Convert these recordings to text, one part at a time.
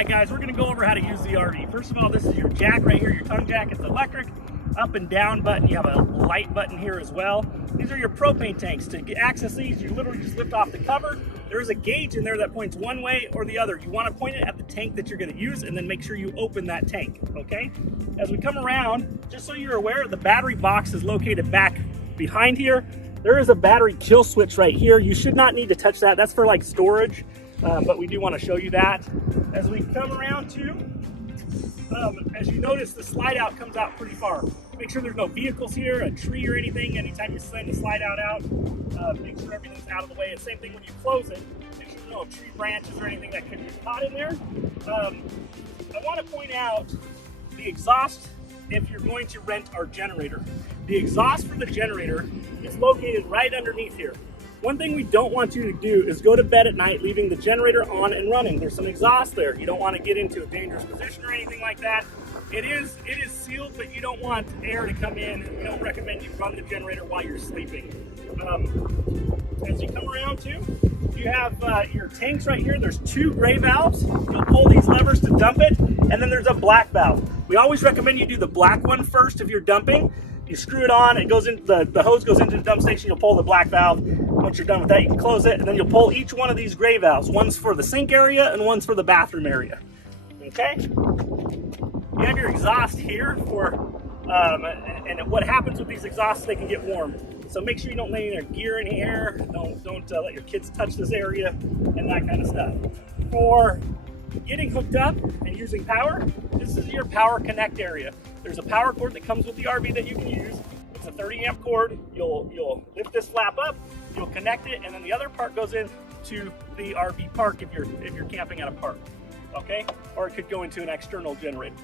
right, guys, we're going to go over how to use the RV. First of all, this is your jack right here, your tongue jack. It's electric. Up and down button. You have a light button here as well. These are your propane tanks. To access these, you literally just lift off the cover. There's a gauge in there that points one way or the other. You want to point it at the tank that you're going to use and then make sure you open that tank, okay? As we come around, just so you're aware, the battery box is located back behind here. There is a battery kill switch right here. You should not need to touch that. That's for like storage, but we do want to show you that. As we come around to, as you notice, the slide out comes out pretty far. Make sure there's no vehicles here, a tree or anything. Anytime you send the slide out, make sure everything's out of the way. And same thing when you close it. Make sure there's no tree branches or anything that could get caught in there. I want to point out the exhaust if you're going to rent our generator. The exhaust for the generator is located right underneath here. One thing we don't want you to do is go to bed at night leaving the generator on and running. There's some exhaust there. You don't want to get into a dangerous position or anything like that. It is sealed, but you don't want air to come in. We don't recommend you run the generator while you're sleeping. As you come around too, you have your tanks right here. There's two gray valves. You'll pull these levers to dump it, and then there's a black valve. We always recommend you do the black one first if you're dumping. You screw it on, it goes into the hose goes into the dump station. You'll pull the black valve. Once you're done with that, you can close it, and then you'll pull each one of these gray valves. One's for the sink area and one's for the bathroom area. Okay? You have your exhaust here for, and what happens with these exhausts, they can get warm. So make sure you don't lay any gear in here. Don't let your kids touch this area and that kind of stuff. For getting hooked up and using power, this is your power connect area. There's a power cord that comes with the RV that you can use. It's a 30 amp cord. You'll lift this flap up, you'll connect it, and then the other part goes into the RV park if you're camping at a park, okay? Or it could go into an external generator.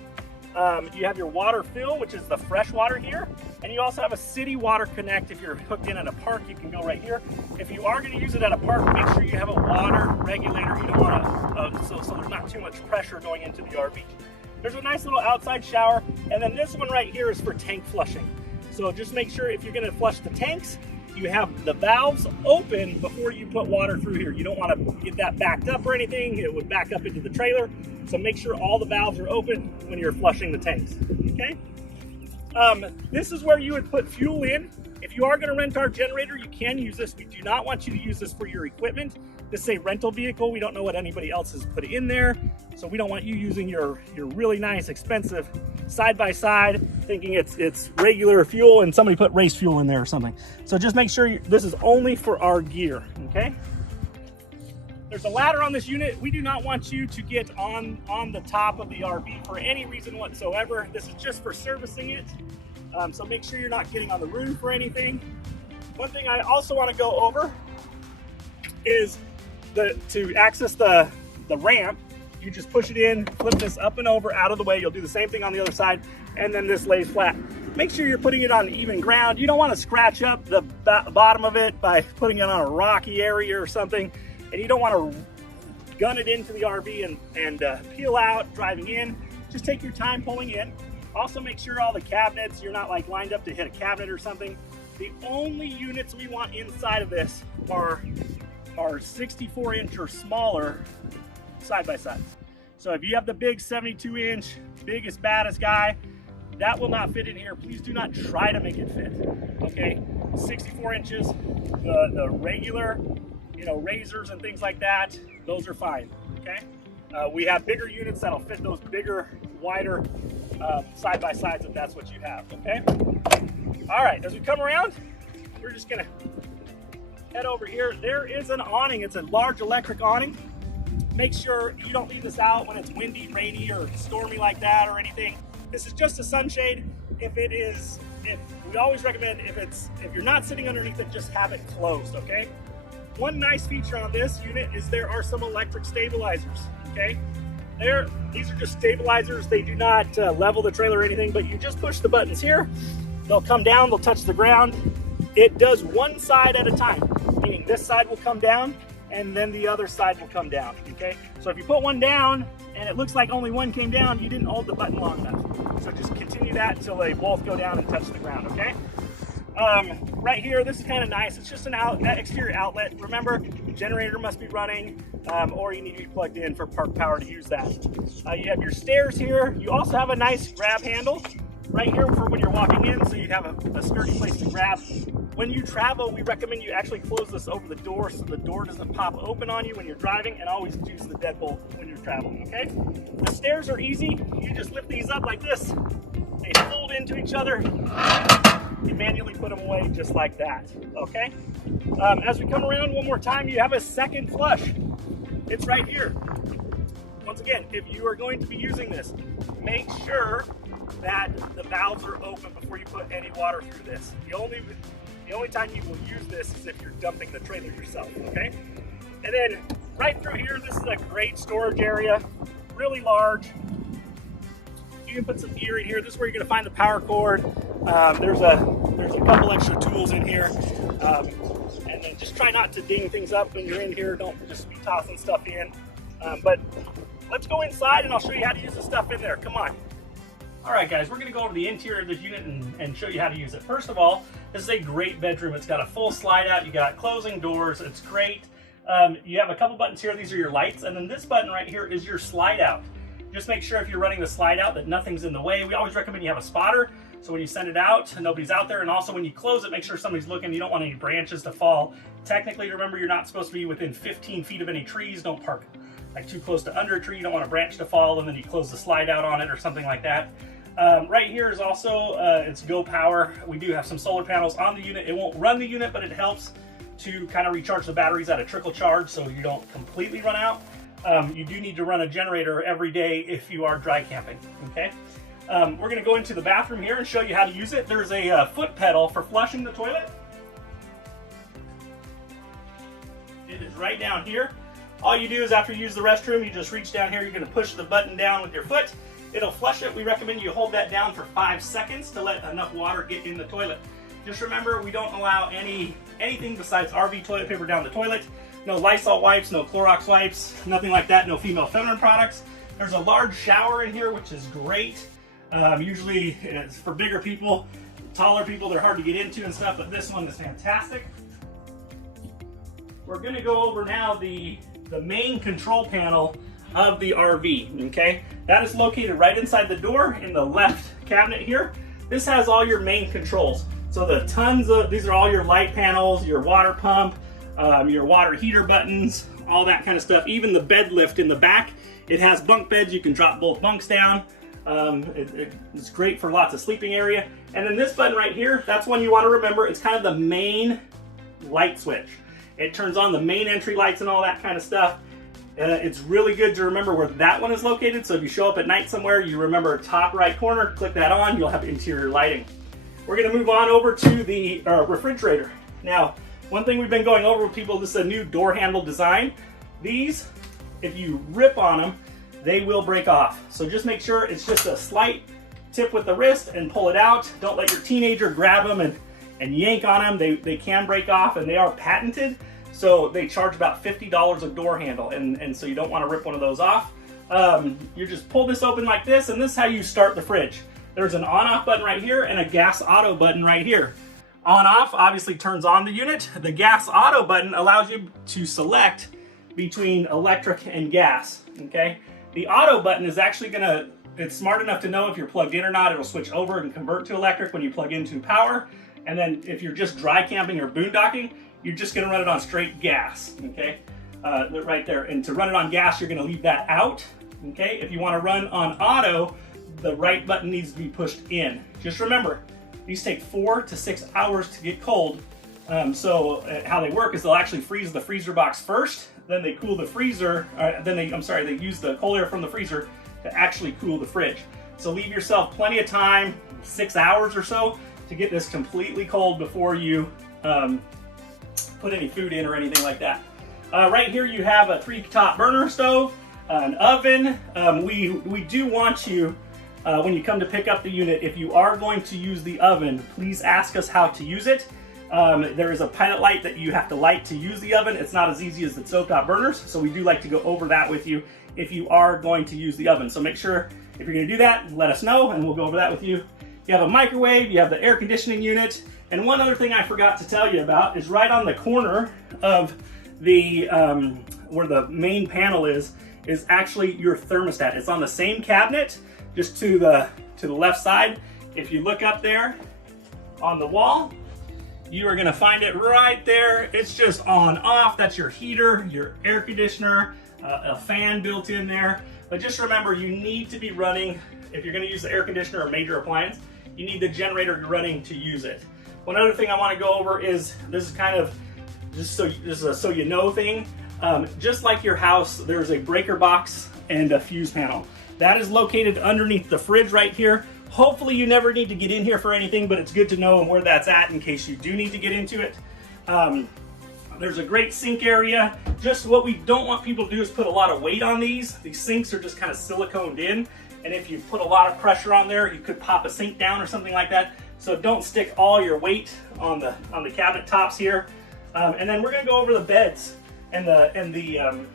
You have your water fill, which is the fresh water here, and you also have a city water connect. If you're hooked in at a park, you can go right here. If you are going to use it at a park, make sure you have a water regulator. You don't want to, so there's not too much pressure going into the RV. There's a nice little outside shower, and then this one right here is for tank flushing. So just make sure if you're going to flush the tanks, you have the valves open before you put water through here. You don't want to get that backed up or anything. It would back up into the trailer. So make sure all the valves are open when you're flushing the tanks, okay? This is where you would put fuel in. If you are going to rent our generator, you can use this. We do not want you to use this for your equipment. This is a rental vehicle. We don't know what anybody else has put in there. So we don't want you using your really nice, expensive side-by-side thinking it's regular fuel and somebody put race fuel in there or something. So just make sure this is only for our gear, okay? There's a ladder on this unit. We do not want you to get on the top of the RV for any reason whatsoever. This is just for servicing it. So make sure you're not getting on the roof or anything. One thing I also want to go over is to access the ramp. You just push it in, flip this up and over, out of the way. You'll do the same thing on the other side, and then this lays flat. Make sure you're putting it on even ground. You don't want to scratch up the bottom of it by putting it on a rocky area or something, and you don't want to gun it into the RV and peel out driving in. Just take your time pulling in. Also make sure all the cabinets, you're not like lined up to hit a cabinet or something. The only units we want inside of this are 64-inch or smaller side-by-sides. So if you have the big 72-inch, biggest, baddest guy, that will not fit in here. Please do not try to make it fit, okay? 64 inches, the regular, razors and things like that, those are fine, okay? We have bigger units that'll fit those bigger, wider side-by-sides if that's what you have, okay? All right, as we come around, we're just gonna head over here. There is an awning. It's a large electric awning. Make sure you don't leave this out when it's windy, rainy, or stormy like that or anything. This is just a sunshade. We always recommend if you're not sitting underneath it, just have it closed, okay? One nice feature on this unit is there are some electric stabilizers, okay? These are just stabilizers. They do not level the trailer or anything, but you just push the buttons here. They'll come down, they'll touch the ground. It does one side at a time, meaning this side will come down and then the other side will come down, okay? So if you put one down and it looks like only one came down, you didn't hold the button long enough. So just continue that until they both go down and touch the ground, okay? Right here, this is kind of nice. It's just an exterior outlet. Remember, generator must be running, or you need to be plugged in for park power to use that. You have your stairs here. You also have a nice grab handle right here for when you're walking in, so you have a sturdy place to grab. When you travel, we recommend you actually close this over the door so the door doesn't pop open on you when you're driving, and always use the deadbolt when you're traveling, okay? The stairs are easy. You just lift these up like this. They fold into each other. You manually put them away just like that, okay? As we come around one more time, you have a second flush. It's right here. Once again, if you are going to be using this, make sure that the valves are open before you put any water through this. The only time you will use this is if you're dumping the trailer yourself, okay? And then right through here, this is a great storage area, really large. You can put some gear in here. This is where you're gonna find the power cord. There's a couple extra tools in here. And then just try not to ding things up when you're in here. Don't just be tossing stuff in. But let's go inside and I'll show you how to use the stuff in there. Come on. All right, guys, we're gonna go over the interior of this unit and show you how to use it. First of all, this is a great bedroom. It's got a full slide out. You got closing doors. It's great. You have a couple buttons here. These are your lights. And then this button right here is your slide out. Just make sure if you're running the slide out that nothing's in the way. We always recommend you have a spotter, so when you send it out, nobody's out there. And also when you close it, make sure somebody's looking. You don't want any branches to fall. Technically, remember, you're not supposed to be within 15 feet of any trees. Don't park like too close to under a tree. You don't want a branch to fall, and then you close the slide out on it or something like that. Right here is also, it's Go Power. We do have some solar panels on the unit. It won't run the unit, but it helps to kind of recharge the batteries at a trickle charge so you don't completely run out. You do need to run a generator every day if you are dry camping, okay? We're going to go into the bathroom here and show you how to use it. There's a foot pedal for flushing the toilet. It is right down here. All you do is after you use the restroom, you just reach down here. You're going to push the button down with your foot. It'll flush it. We recommend you hold that down for 5 seconds to let enough water get in the toilet. Just remember, we don't allow anything besides RV toilet paper down the toilet. No Lysol wipes, no Clorox wipes, nothing like that, no female feminine products. There's a large shower in here, which is great. Usually it's for bigger people, taller people, they're hard to get into and stuff, but this one is fantastic. We're gonna go over now the main control panel of the RV, okay? That is located right inside the door in the left cabinet here. This has all your main controls. So these are all your light panels, your water pump, your water heater buttons, all that kind of stuff. Even the bed lift in the back, it has bunk beds. You can drop both bunks down. It's great for lots of sleeping area. And then this button right here, that's one you want to remember. It's kind of the main light switch. It turns on the main entry lights and all that kind of stuff. It's really good to remember where that one is located. So if you show up at night somewhere, you remember top right corner, click that on, you'll have interior lighting. We're gonna move on over to the refrigerator. Now, one thing we've been going over with people, this is a new door handle design. These, if you rip on them, they will break off. So just make sure it's just a slight tip with the wrist and pull it out. Don't let your teenager grab them and yank on them. They can break off, and they are patented. So they charge about $50 a door handle, and so you don't want to rip one of those off. You just pull this open like this, and this is how you start the fridge. There's an on-off button right here and a gas auto button right here. On-off obviously turns on the unit. The gas auto button allows you to select between electric and gas, okay? The auto button is actually it's smart enough to know if you're plugged in or not. It'll switch over and convert to electric when you plug into power. And then if you're just dry camping or boondocking, you're just gonna run it on straight gas, okay? Right there. And to run it on gas, you're gonna leave that out, okay? If you wanna run on auto, the right button needs to be pushed in. Just remember, these take 4 to 6 hours to get cold. So how they work is they'll actually freeze the freezer box first, then they cool the freezer, they use the cold air from the freezer to actually cool the fridge. So leave yourself plenty of time, 6 hours or so, to get this completely cold before you put any food in or anything like that. Right here you have a 3-top burner stove, an oven. We do want you, when you come to pick up the unit, if you are going to use the oven, please ask us how to use it. There is a pilot light that you have to light to use the oven. It's not as easy as the stovetop burners, so we do like to go over that with you if you are going to use the oven. So make sure, if you're going to do that, let us know and we'll go over that with you. You have a microwave, you have the air conditioning unit, And one other thing I forgot to tell you about is right on the corner of the, where the main panel is actually your thermostat. It's on the same cabinet, just to the left side. If you look up there on the wall, you are gonna find it right there. It's just on off. That's your heater, your air conditioner, a fan built in there. But just remember, you need to be running, if you're gonna use the air conditioner or major appliance, you need the generator running to use it. One other thing I wanna go over is, this is kind of, just so, this is a so you know thing. Just like your house, there's a breaker box and a fuse panel. That is located underneath the fridge right here. Hopefully you never need to get in here for anything, but it's good to know where that's at in case you do need to get into it. There's a great sink area. Just what we don't want people to do is put a lot of weight on these. These sinks are just kind of siliconed in, and if you put a lot of pressure on there, you could pop a sink down or something like that. So don't stick all your weight on the cabinet tops here. And then we're gonna go over the beds and the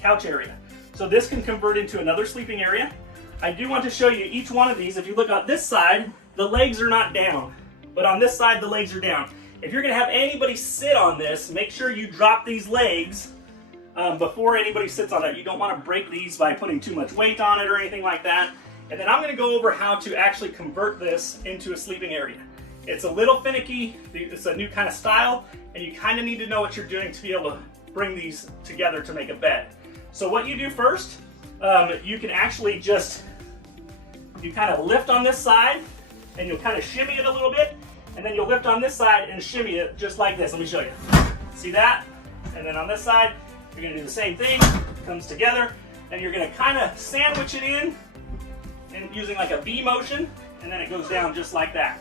couch area. So this can convert into another sleeping area. I do want to show you each one of these. If you look on this side, the legs are not down, but on this side, the legs are down. If you're gonna have anybody sit on this, make sure you drop these legs before anybody sits on it. You don't wanna break these by putting too much weight on it or anything like that. And then I'm gonna go over how to actually convert this into a sleeping area. It's a little finicky, it's a new kind of style, and you kind of need to know what you're doing to be able to bring these together to make a bed. So what you do first, you can actually just, you kind of lift on this side, and you'll kind of shimmy it a little bit, and then you'll lift on this side and shimmy it just like this. Let me show you. See that? And then on this side, you're gonna do the same thing, comes together, and you're gonna kind of sandwich it in, and using like a V motion, and then it goes down just like that.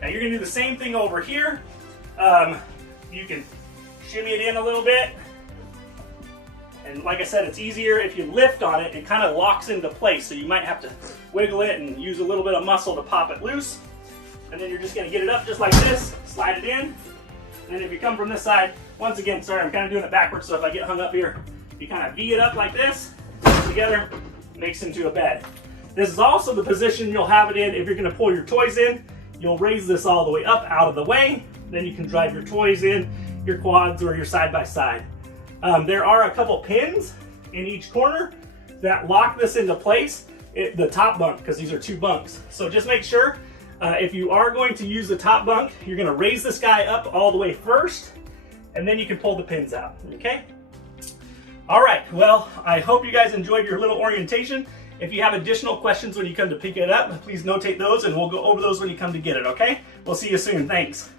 Now you're gonna do the same thing over here. You can shimmy it in a little bit. And like I said, it's easier if you lift on it, it kind of locks into place. So you might have to wiggle it and use a little bit of muscle to pop it loose. And then you're just gonna get it up just like this, slide it in. And if you come from this side, once again, sorry, I'm kind of doing it backwards, so if I get hung up here, you kind of V it up like this, put it together, makes into a bed. This is also the position you'll have it in if you're gonna pull your toys in. You'll raise this all the way up out of the way, then you can drive your toys in, your quads, or your side-by-side. There are a couple pins in each corner that lock this into place, the top bunk, because these are two bunks. So just make sure, if you are going to use the top bunk, you're gonna raise this guy up all the way first, and then you can pull the pins out, okay? All right, well, I hope you guys enjoyed your little orientation. If you have additional questions when you come to pick it up, please notate those and we'll go over those when you come to get it, okay? We'll see you soon, thanks.